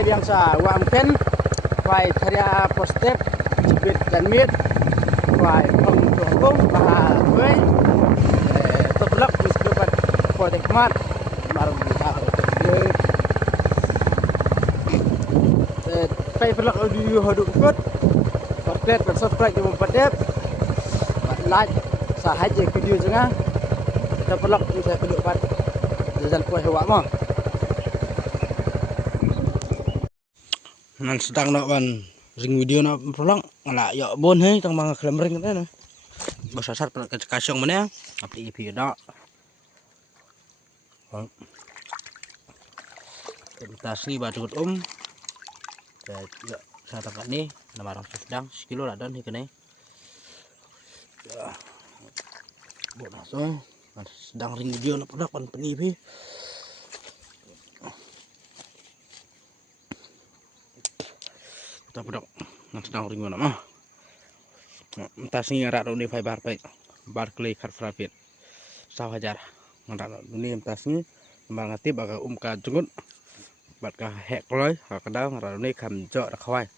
quay yang sa wa mungkin quay tharia postep jibit dan mit quay không chỗ và với tập lắc với sự vật của thành mát mà phải lắc đi hoduk kut subscribe di Padep like sahaja video jangan kita pelak kita keduk pat jajan kuah hewan mah nan sedang nak ban ring video nak pelak ngala ya bon he tang mang klem ring kan bahasa sat pelak kasong mana apli video dak tas ni batu saya tangkap ni 600 sedang sekilo lah dan ikan ni buat langsung sedang ring video nak produk pan penipi kita produk nak sedang ring mana mah tas ni ngarak ni fiber baik Barclay Carfrapit sah hajar ngarak ni tas ni mangati baga ka jungut bat ka hek loy kadang ngarak ni kam jok rakwai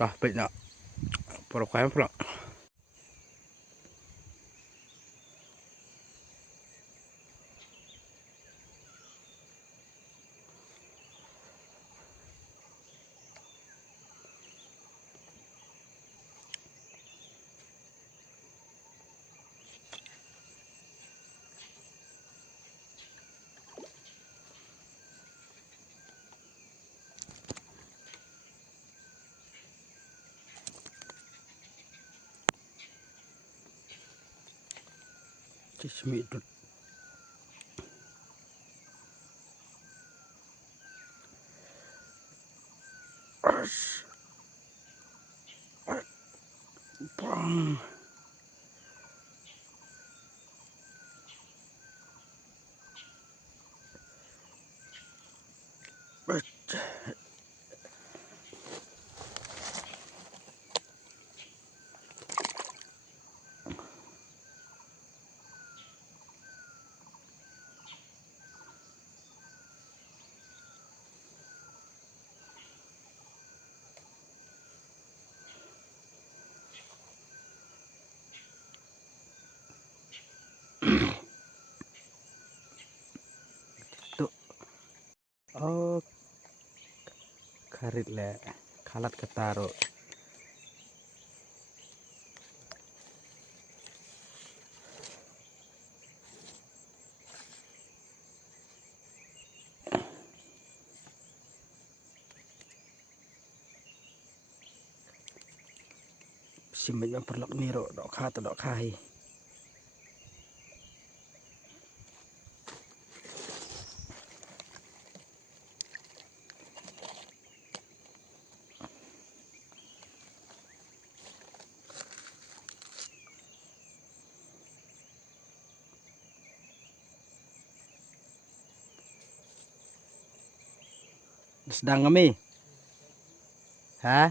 ah baik nak produk pula Bismillah. Bang. Oh, karit le kalat ketaro. Simpen yang perlak niro dok kata dok kai. Sedang kami, hah?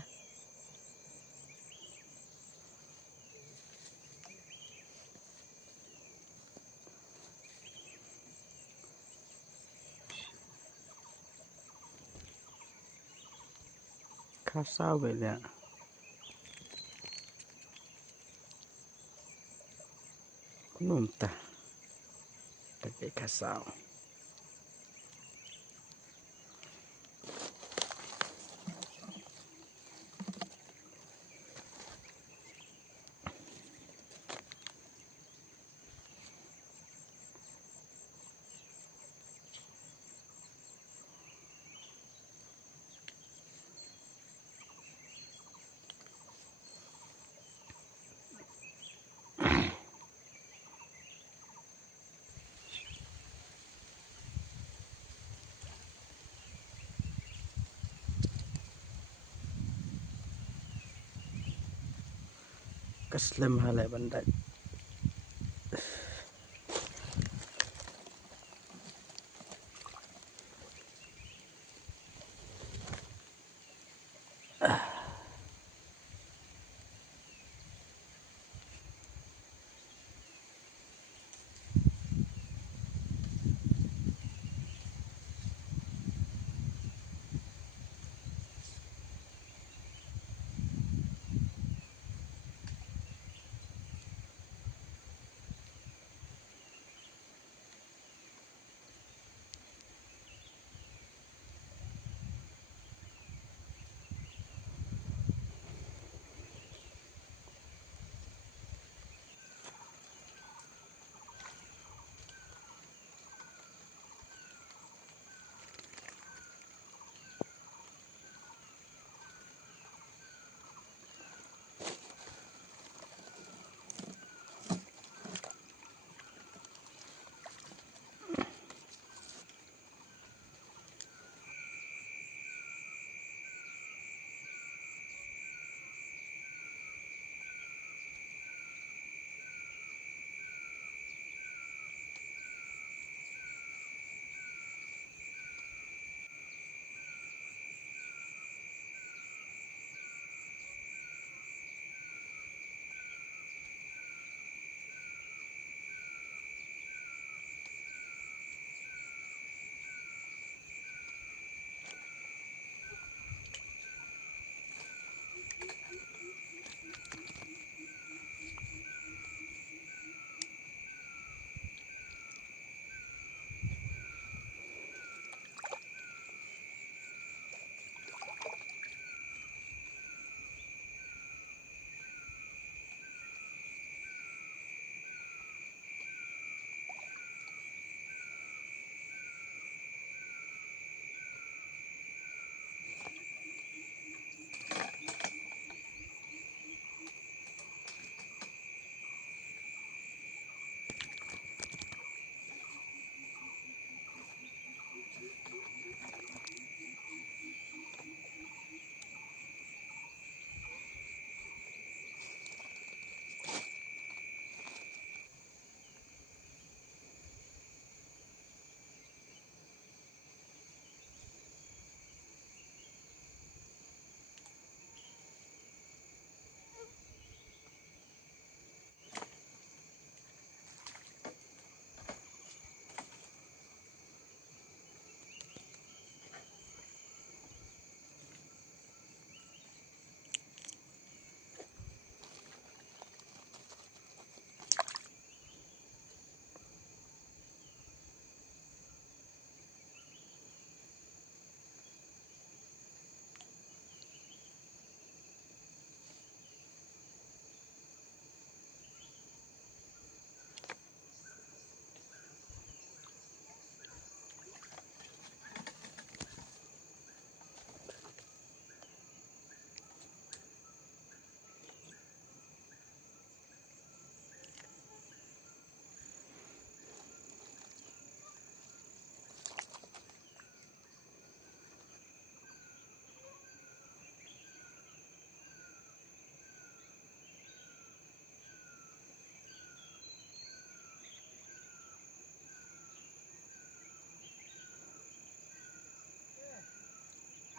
Kasau bela, kunumta, pakai kasau. Keslem halai bandai.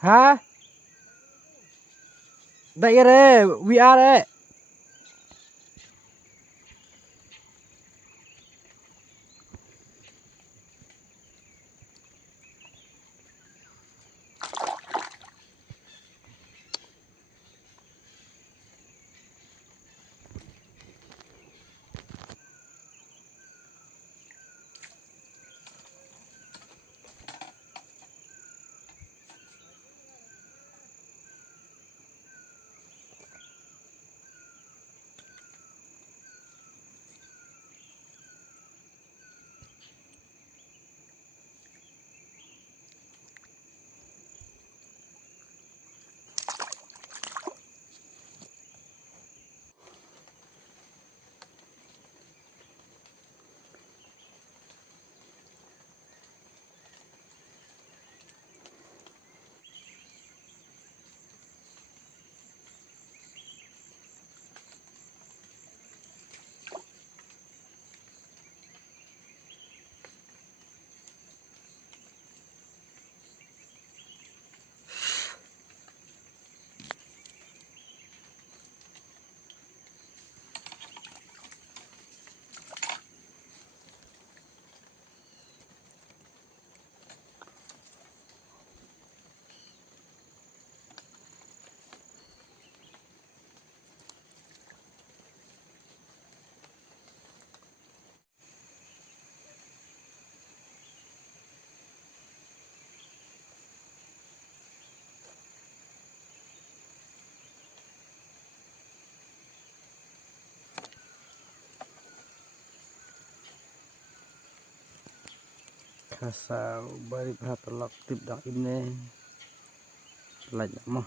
Hả? Đây re, we are re. Kasar balik hatolak tip dak ini lagi mah.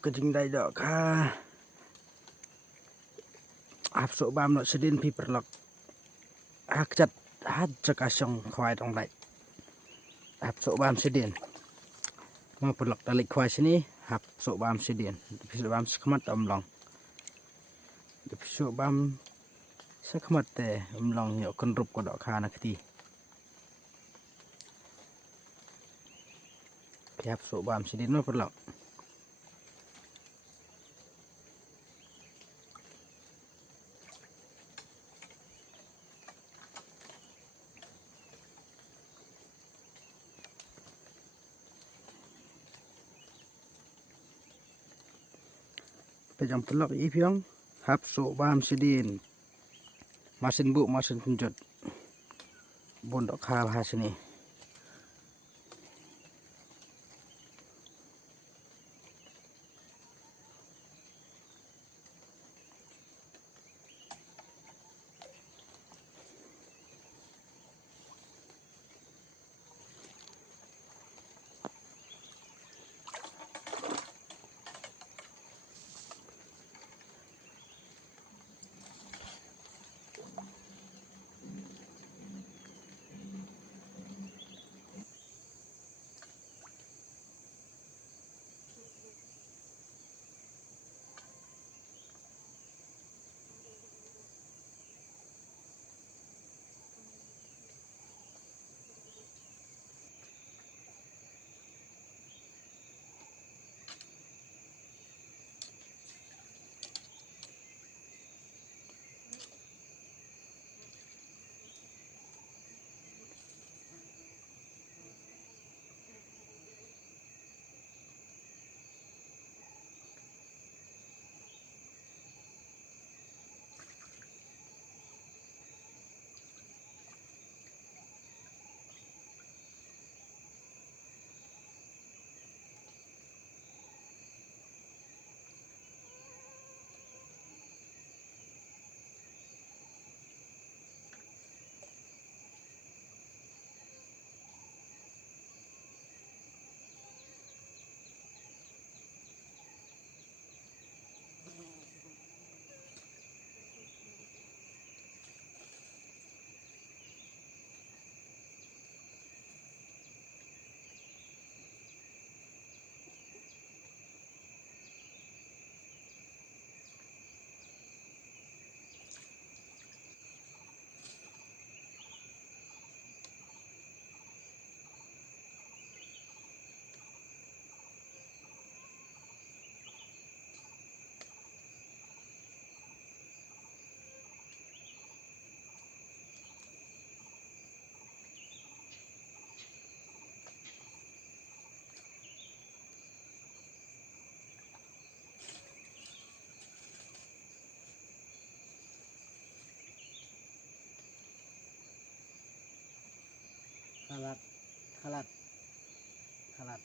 Kejing dai dok ka áp số bam nó sẽ đến phi perlok hak chặt hát cho cả sông khoai trong đại áp số bam sẽ đến mà perlok talik khoai sini áp số bam sẽ đến phi số bam sekemat om long Besok bam sakmat teh mlong yo kenrup kodok kana keti. Piap sok bam sidin no perlo. Pejam pelok ipiong hap sok bam sidin. Masin bu masin penjut. Bondok kha bahas ni. Kalat, kalat, kalat.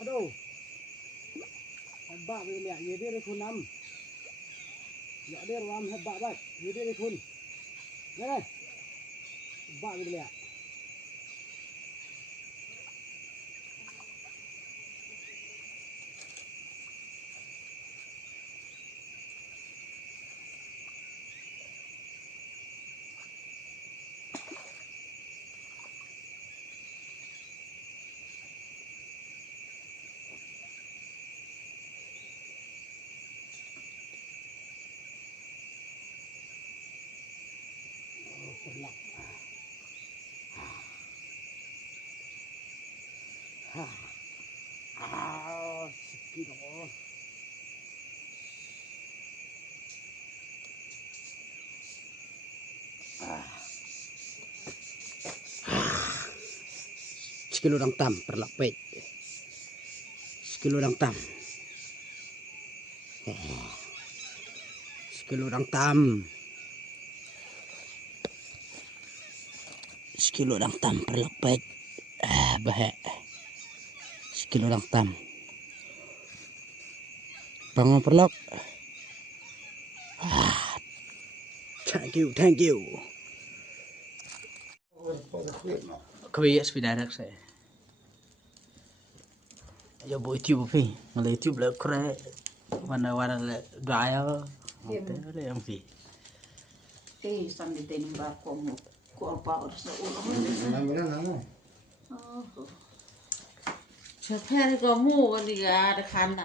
Aduh, hebat begini ya, jadi ada kunam. Ya dia ram hebat banget, jadi ada kun. Mana? Hebat begini ya. Sakit ako. Sekilo ng tam perlapit. Sekilo ng tam. Sekilo ng tam. Sekilo ng tam perlapit. Bahe. Sekilo ng tam. Pangon perlok. Thank you, thank you. Kami sebenarnya saya. Ya buat YouTube pun, malah YouTube lah keren. Mana-mana lah gaya. Ada yang sih. Sambil tembak kamu, ku apa harus ulang? Siapa kamu? Ini ada kan?